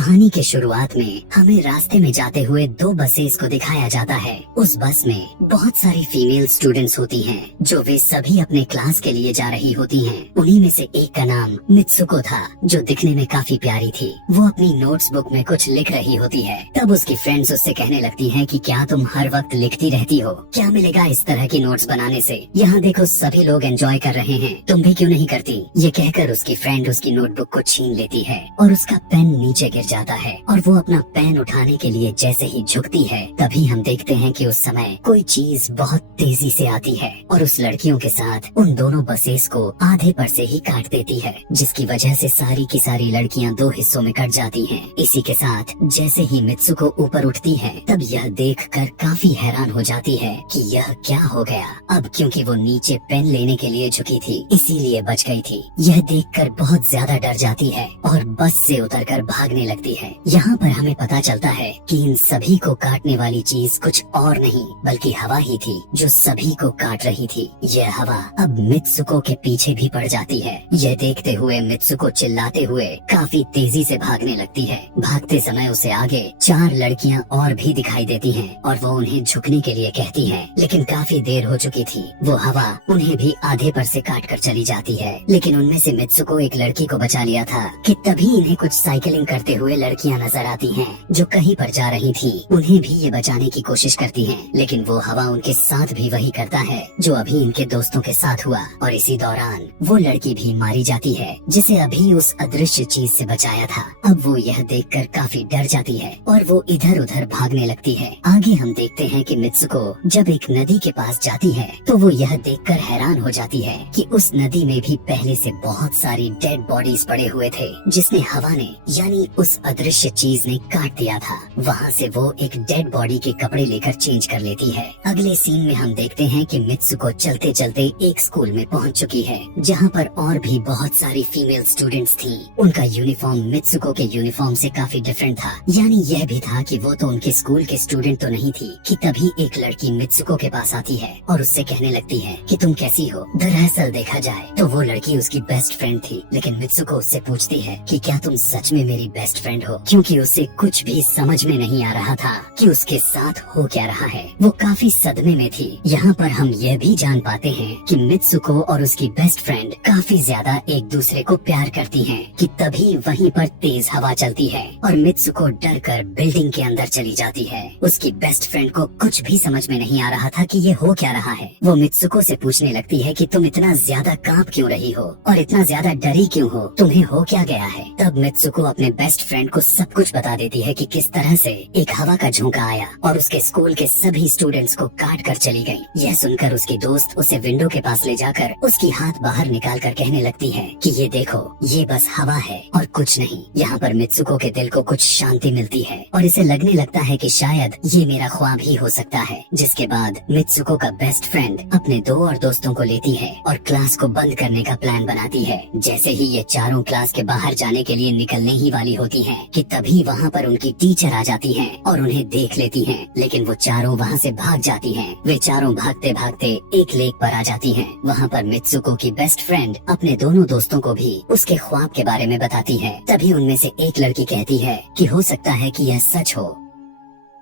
कहानी के शुरुआत में हमें रास्ते में जाते हुए दो बसेस को दिखाया जाता है। उस बस में बहुत सारी फीमेल स्टूडेंट्स होती हैं, जो वे सभी अपने क्लास के लिए जा रही होती हैं। उन्हीं में से एक का नाम मित्सुको था, जो दिखने में काफी प्यारी थी। वो अपनी नोट्स बुक में कुछ लिख रही होती है। तब उसकी फ्रेंड्स उससे कहने लगती हैं कि क्या तुम हर वक्त लिखती रहती हो, क्या मिलेगा इस तरह की नोट्स बनाने से। यहाँ देखो सभी लोग एंजॉय कर रहे हैं, तुम भी क्यों नहीं करती। ये कहकर उसकी फ्रेंड उसकी नोटबुक को छीन लेती है और उसका पेन नीचे गिर जाता है और वो अपना पेन उठाने के लिए जैसे ही झुकती है, तभी हम देखते हैं कि उस समय कोई चीज बहुत तेजी से आती है और उस लड़कियों के साथ उन दोनों बसेस को आधे पर से ही काट देती है, जिसकी वजह से सारी की सारी लड़कियां दो हिस्सों में कट जाती हैं। इसी के साथ जैसे ही मित्सुको ऊपर उठती है, तब यह देखकर काफी हैरान हो जाती है कि यह क्या हो गया। अब क्योंकि वो नीचे पेन लेने के लिए झुकी थी, इसीलिए बच गई थी। यह देखकर बहुत ज्यादा डर जाती है और बस से उतरकर भागने लगती है। यहाँ पर हमें पता चलता है कि इन सभी को काटने वाली चीज कुछ और नहीं बल्कि हवा ही थी, जो सभी को काट रही थी। यह हवा अब मित्सुको के पीछे भी पड़ जाती है। यह देखते हुए मित्सुको चिल्लाते हुए काफी तेजी से भागने लगती है। भागते समय उसे आगे चार लड़कियां और भी दिखाई देती हैं और वो उन्हें झुकने के लिए कहती है, लेकिन काफी देर हो चुकी थी। वो हवा उन्हें भी आधे पर से काट कर चली जाती है। लेकिन उनमें से मित्सुको एक लड़की को बचा लिया था कि तभी इन्हें कुछ साइकिलिंग करते हुए लड़कियां नजर आती हैं, जो कहीं पर जा रही थी। उन्हें भी ये बचाने की कोशिश करती हैं, लेकिन वो हवा उनके साथ भी वही करता है जो अभी इनके दोस्तों के साथ हुआ। और इसी दौरान वो लड़की भी मारी जाती है, जिसे अभी उस अदृश्य चीज से बचाया था। अब वो यह देखकर काफी डर जाती है और वो इधर उधर भागने लगती है। आगे हम देखते हैं कि मित्सुको जब एक नदी के पास जाती है, तो वो यह देखकर हैरान हो जाती है कि उस नदी में भी पहले से बहुत सारी डेड बॉडीज पड़े हुए थे, जिसने हवा ने यानी उस अदृश्य चीज ने काट दिया था। वहाँ से वो एक डेड बॉडी के कपड़े लेकर चेंज कर लेती है। अगले सीन में हम देखते हैं कि मित्सुको चलते चलते एक स्कूल में पहुँच चुकी है, जहाँ पर और भी बहुत सारी फीमेल स्टूडेंट्स थीं। उनका यूनिफॉर्म मित्सुको के यूनिफॉर्म से काफी डिफरेंट था। यानी यह भी था कि वो तो उनके स्कूल के स्टूडेंट तो नहीं थी कि तभी एक लड़की मित्सुको के पास आती है और उससे कहने लगती है कि तुम कैसी हो। दरअसल देखा जाए तो वो लड़की उसकी बेस्ट फ्रेंड थी, लेकिन मित्सुको उससे पूछती है कि क्या तुम सच में मेरी बेस्ट फ्रेंड हो, क्योंकि उसे कुछ भी समझ में नहीं आ रहा था कि उसके साथ हो क्या रहा है। वो काफी सदमे में थी। यहाँ पर हम यह भी जान पाते हैं कि मित्सुको और उसकी बेस्ट फ्रेंड काफी ज्यादा एक दूसरे को प्यार करती हैं कि तभी वहीं पर तेज हवा चलती है और मित्सुको डर कर बिल्डिंग के अंदर चली जाती है। उसकी बेस्ट फ्रेंड को कुछ भी समझ में नहीं आ रहा था कि ये हो क्या रहा है। वो मित्सुको से पूछने लगती है कि तुम इतना ज्यादा कांप क्यों रही हो और इतना ज्यादा डरी क्यों हो, तुम्हें हो क्या गया है। तब मित्सुको अपने बेस्ट फ्रेंड को सब कुछ बता देती है कि किस तरह से एक हवा का झोंका आया और उसके स्कूल के सभी स्टूडेंट्स को काट कर चली गई। यह सुनकर उसकी दोस्त उसे विंडो के पास ले जाकर उसकी हाथ बाहर निकाल कर कहने लगती है कि ये देखो, ये बस हवा है और कुछ नहीं। यहाँ पर मित्सुको के दिल को कुछ शांति मिलती है और इसे लगने लगता है कि शायद ये मेरा ख्वाब ही हो सकता है। जिसके बाद मित्सुको का बेस्ट फ्रेंड अपने दो और दोस्तों को लेती है और क्लास को बंद करने का प्लान बनाती है। जैसे ही ये चारों क्लास के बाहर जाने के लिए निकलने ही वाली होती हैं कि तभी वहाँ पर उनकी टीचर आ जाती हैं और उन्हें देख लेती हैं, लेकिन वो चारों वहाँ से भाग जाती हैं। वे चारों भागते भागते एक लेक पर आ जाती हैं। वहाँ पर मित्सुको की बेस्ट फ्रेंड अपने दोनों दोस्तों को भी उसके ख्वाब के बारे में बताती है। तभी उनमें से एक लड़की कहती है कि हो सकता है कि यह सच हो,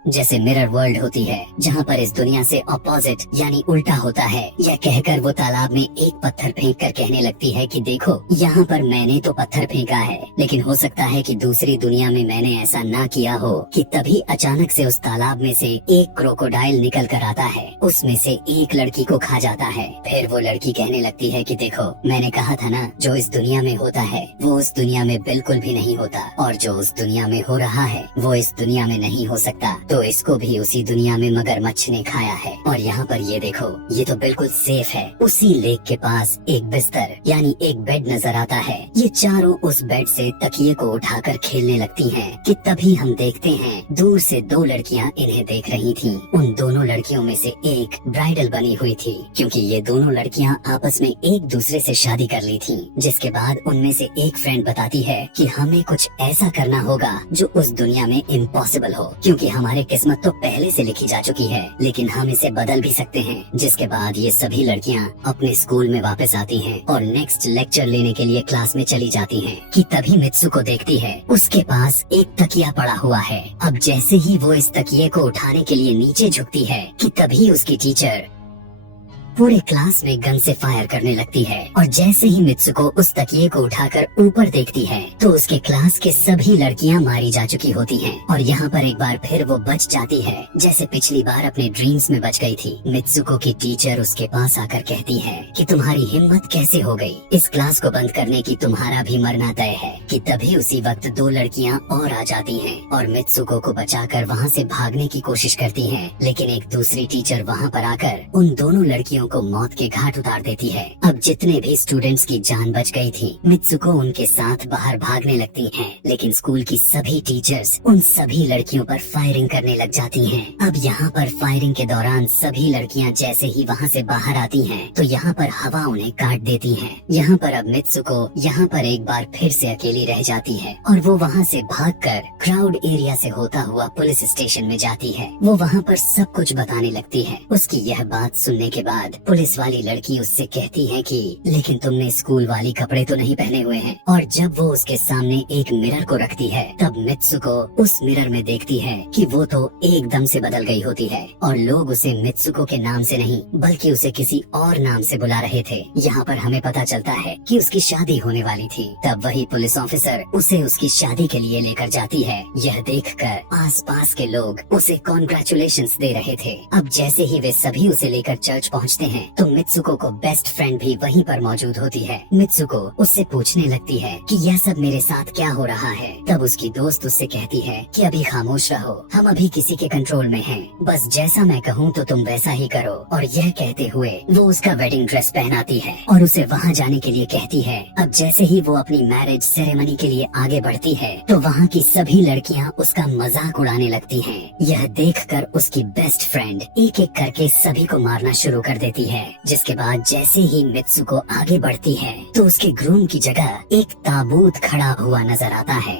जैसे मिरर वर्ल्ड होती है, जहाँ पर इस दुनिया से अपोजिट यानी उल्टा होता है। यह कहकर वो तालाब में एक पत्थर फेंक कर कहने लगती है कि देखो, यहाँ पर मैंने तो पत्थर फेंका है, लेकिन हो सकता है कि दूसरी दुनिया में मैंने ऐसा ना किया हो। कि तभी अचानक से उस तालाब में से एक क्रोकोडाइल निकल कर आता है, उसमें से एक लड़की को खा जाता है। फिर वो लड़की कहने लगती है कि देखो, मैंने कहा था ना, जो इस दुनिया में होता है वो उस दुनिया में बिल्कुल भी नहीं होता, और जो उस दुनिया में हो रहा है वो इस दुनिया में नहीं हो सकता। तो इसको भी उसी दुनिया में मगरमच्छ ने खाया है। और यहाँ पर ये देखो, ये तो बिल्कुल सेफ है। उसी लेक के पास एक बिस्तर यानी एक बेड नजर आता है। ये चारों उस बेड से तकिए को उठाकर खेलने लगती हैं कि तभी हम देखते हैं दूर से दो लड़कियाँ इन्हें देख रही थीं। उन दोनों लड़कियों में से एक ब्राइडल बनी हुई थी, क्योंकि ये दोनों लड़कियाँ आपस में एक दूसरे से शादी कर ली थीं। जिसके बाद उनमें से एक फ्रेंड बताती है कि हमें कुछ ऐसा करना होगा जो उस दुनिया में इम्पॉसिबल हो, क्योंकि हमारे किस्मत तो पहले से लिखी जा चुकी है, लेकिन हम इसे बदल भी सकते हैं। जिसके बाद ये सभी लड़कियां अपने स्कूल में वापस आती हैं और नेक्स्ट लेक्चर लेने के लिए क्लास में चली जाती हैं कि तभी मित्सुको देखती है उसके पास एक तकिया पड़ा हुआ है। अब जैसे ही वो इस तकिए को उठाने के लिए नीचे झुकती है कि तभी उसकी टीचर पूरे क्लास में गन से फायर करने लगती है और जैसे ही मित्सुको उस तकिए को उठाकर ऊपर देखती है तो उसके क्लास के सभी लड़कियां मारी जा चुकी होती हैं और यहाँ पर एक बार फिर वो बच जाती है जैसे पिछली बार अपने ड्रीम्स में बच गई थी। मित्सुको की टीचर उसके पास आकर कहती है कि तुम्हारी हिम्मत कैसे हो गई, इस क्लास को बंद करने की, तुम्हारा भी मरना तय है। कि तभी उसी वक्त दो लड़कियां और आ जाती हैं और मित्सुको को बचाकर वहाँ से भागने की कोशिश करती हैं, लेकिन एक दूसरी टीचर वहाँ पर आकर उन दोनों लड़कियों को मौत के घाट उतार देती है। अब जितने भी स्टूडेंट्स की जान बच गई थी, मित्सुको उनके साथ बाहर भागने लगती हैं, लेकिन स्कूल की सभी टीचर्स उन सभी लड़कियों पर फायरिंग करने लग जाती हैं। अब यहाँ पर फायरिंग के दौरान सभी लड़कियाँ जैसे ही वहाँ से बाहर आती हैं, तो यहाँ पर हवा उन्हें काट देती है। यहाँ पर अब मित्सुको यहाँ पर एक बार फिर से अकेली रह जाती है और वो वहाँ से भागकर क्राउड एरिया से होता हुआ पुलिस स्टेशन में जाती है। वो वहाँ पर सब कुछ बताने लगती है। उसकी यह बात सुनने के बाद पुलिस वाली लड़की उससे कहती है कि लेकिन तुमने स्कूल वाली कपड़े तो नहीं पहने हुए हैं। और जब वो उसके सामने एक मिरर को रखती है तब मित्सुको उस मिरर में देखती है कि वो तो एकदम से बदल गई होती है और लोग उसे मित्सुको के नाम से नहीं बल्कि उसे किसी और नाम से बुला रहे थे। यहाँ पर हमें पता चलता है कि उसकी शादी होने वाली थी। तब वही पुलिस ऑफिसर उसे उसकी शादी के लिए लेकर जाती है। यह देखकर आसपास के लोग उसे कॉन्ग्रेचुलेशंस दे रहे थे। अब जैसे ही वे सभी उसे लेकर चर्च पहुँचते हैं तो मित्सुको को बेस्ट फ्रेंड भी वहीं पर मौजूद होती है। मित्सुको उससे पूछने लगती है कि यह सब मेरे साथ क्या हो रहा है। तब उसकी दोस्त उससे कहती है कि अभी खामोश रहो, हम अभी किसी के कंट्रोल में हैं। बस जैसा मैं कहूँ तो तुम वैसा ही करो। और यह कहते हुए वो उसका वेडिंग ड्रेस पहनाती है और उसे वहाँ जाने के लिए कहती है। अब जैसे ही वो अपनी मैरिज सेरेमनी के लिए आगे बढ़ती है तो वहाँ की सभी लड़कियाँ उसका मजाक उड़ाने लगती हैं। यह देखकर उसकी बेस्ट फ्रेंड एक एक करके सभी को मारना शुरू कर देती है। जिसके बाद जैसे ही मित्सुको आगे बढ़ती है तो उसके ग्रूम की जगह एक ताबूत खड़ा हुआ नजर आता है।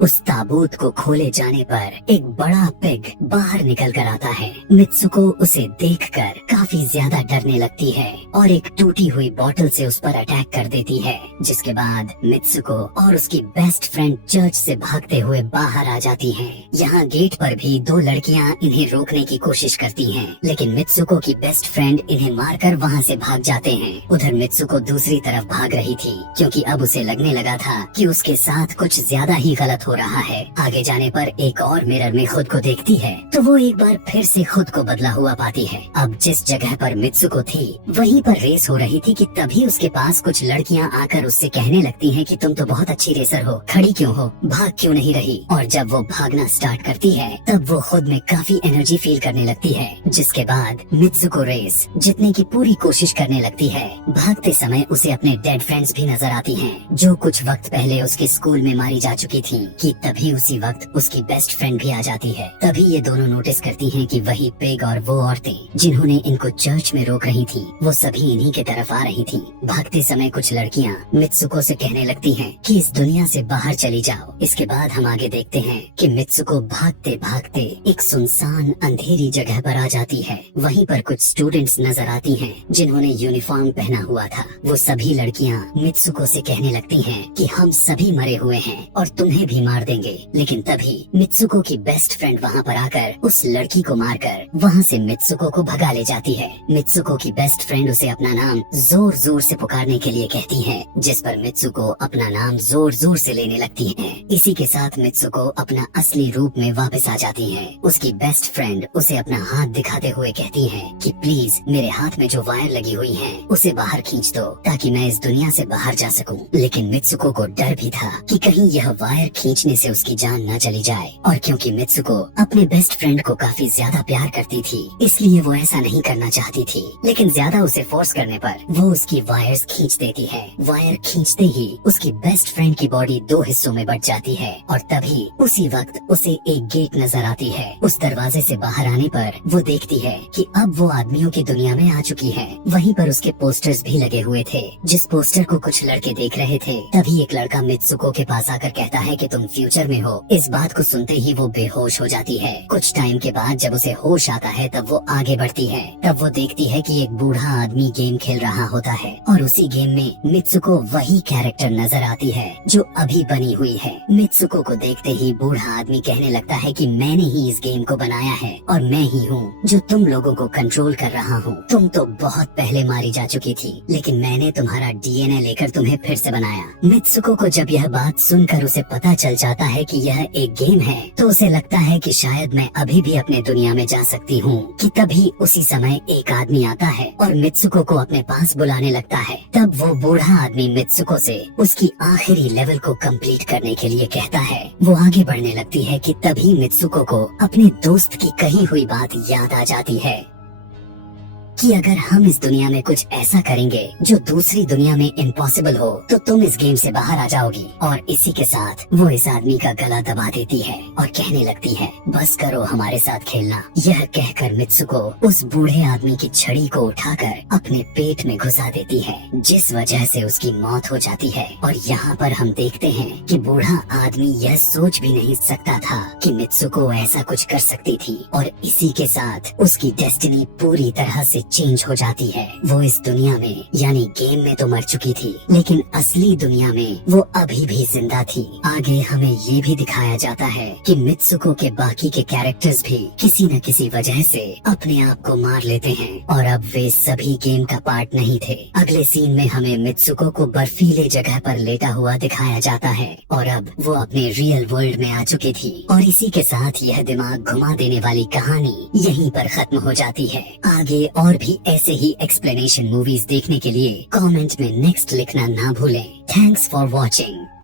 उस ताबूत को खोले जाने पर एक बड़ा पिग बाहर निकल कर आता है। मित्सुको उसे देखकर काफी ज्यादा डरने लगती है और एक टूटी हुई बोतल से उस पर अटैक कर देती है। जिसके बाद मित्सुको और उसकी बेस्ट फ्रेंड चर्च से भागते हुए बाहर आ जाती हैं। यहाँ गेट पर भी दो लड़कियाँ इन्हें रोकने की कोशिश करती हैं, लेकिन मित्सुको की बेस्ट फ्रेंड इन्हें मारकर वहाँ से भाग जाते हैं। उधर मित्सुको दूसरी तरफ भाग रही थी क्योंकि अब उसे लगने लगा था कि उसके साथ कुछ ज्यादा ही गलत हो रहा है। आगे जाने पर एक और मिरर में खुद को देखती है तो वो एक बार फिर से खुद को बदला हुआ पाती है। अब जिस जगह पर मित्सुको थी वहीं पर रेस हो रही थी कि तभी उसके पास कुछ लड़कियां आकर उससे कहने लगती हैं कि तुम तो बहुत अच्छी रेसर हो, खड़ी क्यों हो, भाग क्यों नहीं रही। और जब वो भागना स्टार्ट करती है तब वो खुद में काफी एनर्जी फील करने लगती है। जिसके बाद मित्सुको रेस जीतने की पूरी कोशिश करने लगती है। भागते समय उसे अपने डेड फ्रेंड्स भी नजर आती हैं जो कुछ वक्त पहले उसके स्कूल में मारी जा चुकी थी। कि तभी उसी वक्त उसकी बेस्ट फ्रेंड भी आ जाती है। तभी ये दोनों नोटिस करती हैं कि वही पिग और वो औरतें जिन्होंने इनको चर्च में रोक रही थी वो सभी इन्हीं के तरफ आ रही थी। भागते समय कुछ लड़कियां मित्सुको से कहने लगती हैं कि इस दुनिया से बाहर चली जाओ। इसके बाद हम आगे देखते हैं कि मित्सुको भागते भागते एक सुनसान अंधेरी जगह पर आ जाती है। वहीं पर कुछ स्टूडेंट्स नजर आती हैं जिन्होंने यूनिफॉर्म पहना हुआ था। वो सभी लड़कियां मित्सुको से कहने लगती हैं कि हम सभी मरे हुए हैं और तुम्हें भी मार देंगे। लेकिन तभी मित्सुको की बेस्ट फ्रेंड वहाँ पर आकर उस लड़की को मारकर वहाँ से मित्सुको को भगा ले जाती है। मित्सुको की बेस्ट फ्रेंड उसे अपना नाम जोर जोर से पुकारने के लिए कहती है, जिस पर मित्सुको अपना नाम जोर जोर से लेने लगती है। इसी के साथ मित्सुको अपना असली रूप में वापस आ जाती है। उसकी बेस्ट फ्रेंड उसे अपना हाथ दिखाते हुए कहती है कि प्लीज मेरे हाथ में जो वायर लगी हुई है उसे बाहर खींच दो ताकि मैं इस दुनिया से बाहर जा सकूं। लेकिन मित्सुको को डर भी था कि कहीं यह वायर खींचने से उसकी जान न चली जाए। और क्योंकि मित्सुको अपने बेस्ट फ्रेंड को काफी ज्यादा प्यार करती थी इसलिए वो ऐसा नहीं करना चाहती थी, लेकिन ज्यादा उसे फोर्स करने पर वो उसकी वायर्स खींच देती है। वायर खींचते ही उसकी बेस्ट फ्रेंड की बॉडी दो हिस्सों में बट जाती है और तभी उसी वक्त उसे एक गेट नजर आती है। उस दरवाजे से बाहर आने पर वो देखती है कि अब वो आदमियों की दुनिया में आ चुकी है। वहीं पर उसके पोस्टर्स भी लगे हुए थे। जिस पोस्टर को कुछ लड़के देख रहे थे तभी एक लड़का मित्सुको के पास आकर कहता है कि तुम तुम फ्यूचर में हो। इस बात को सुनते ही वो बेहोश हो जाती है। कुछ टाइम के बाद जब उसे होश आता है तब वो आगे बढ़ती है। तब वो देखती है कि एक बूढ़ा आदमी गेम खेल रहा होता है और उसी गेम में मित्सुको वही कैरेक्टर नजर आती है जो अभी बनी हुई है। मित्सुको को देखते ही बूढ़ा आदमी कहने लगता है कि मैंने ही इस गेम को बनाया है और मैं ही हूँ जो तुम लोगों को कंट्रोल कर रहा हूँ। तुम तो बहुत पहले मारी जा चुकी थी, लेकिन मैंने तुम्हारा डीएनए लेकर तुम्हें फिर से बनाया। मित्सुको को जब यह बात सुनकर उसे पता चल जाता है कि यह एक गेम है तो उसे लगता है कि शायद मैं अभी भी अपने दुनिया में जा सकती हूँ। कि तभी उसी समय एक आदमी आता है और मित्सुको को अपने पास बुलाने लगता है। तब वो बूढ़ा आदमी मित्सुको से उसकी आखिरी लेवल को कंप्लीट करने के लिए कहता है। वो आगे बढ़ने लगती है कि तभी मित्सुको को अपने दोस्त की कही हुई बात याद आ जाती है कि अगर हम इस दुनिया में कुछ ऐसा करेंगे जो दूसरी दुनिया में इम्पॉसिबल हो तो तुम इस गेम से बाहर आ जाओगी। और इसी के साथ वो इस आदमी का गला दबा देती है और कहने लगती है बस करो हमारे साथ खेलना। यह कहकर मित्सुको उस बूढ़े आदमी की छड़ी को उठाकर अपने पेट में घुसा देती है, जिस वजह से उसकी मौत हो जाती है। और यहाँ पर हम देखते हैं कि बूढ़ा आदमी यह सोच भी नहीं सकता था कि मित्सुको ऐसा कुछ कर सकती थी और इसी के साथ उसकी डेस्टिनी पूरी तरह से चेंज हो जाती है। वो इस दुनिया में यानी गेम में तो मर चुकी थी, लेकिन असली दुनिया में वो अभी भी जिंदा थी। आगे हमें ये भी दिखाया जाता है कि मित्सुको के बाकी के कैरेक्टर्स भी किसी न किसी वजह से अपने आप को मार लेते हैं और अब वे सभी गेम का पार्ट नहीं थे। अगले सीन में हमें मित्सुको को बर्फीले जगह पर लेटा हुआ दिखाया जाता है और अब वो अपने रियल वर्ल्ड में आ चुकी थी। और इसी के साथ यह दिमाग घुमा देने वाली कहानी यहीं पर खत्म हो जाती है। आगे और भी ऐसे ही एक्सप्लेनेशन मूवीज देखने के लिए कमेंट में नेक्स्ट लिखना ना भूलें। Thanks for watching.